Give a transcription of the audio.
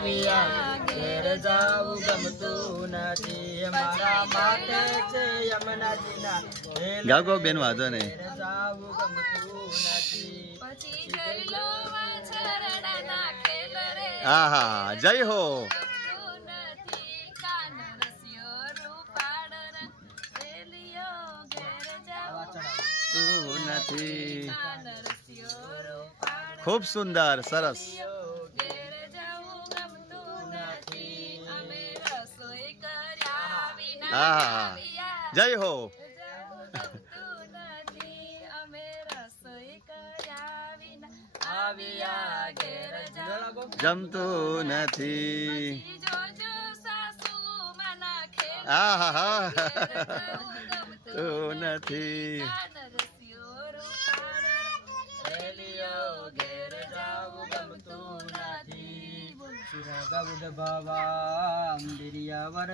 આવ્યા ઘેર જાવું ગમતું નથી મારા માટે છે યમુનાજીના ગાવ ગાવ બેન વાંધો નહીં ઘેર જાવું ગમતું નથી પછી જોઈ લો વાછરડા નાખેલ રે હા હા જય હો નથી કાન રસ્યો રૂપાળ રંગ રેલિયો ઘેર જાવું તું નથી કાન રસ્યો રૂપાળ ખૂબ સુંદર સરસ ઘેર જાવું ગમતું નથી અમે રસોઈ કર્યા વિના હા હા જય હો ગમતું નથી અમે રસોઈ કર્યા વિના આવ્યા ઘેર જાવું જમતું નથી પછી જોજો સાસુ મના ખેલ હા હા હા ગમતું તું નથી કાન રસ્યો રૂપાળ રેલિયો ઘેર જાવું ગમતું નથી શિરગા બુધ ભવા અંબિરિયા વર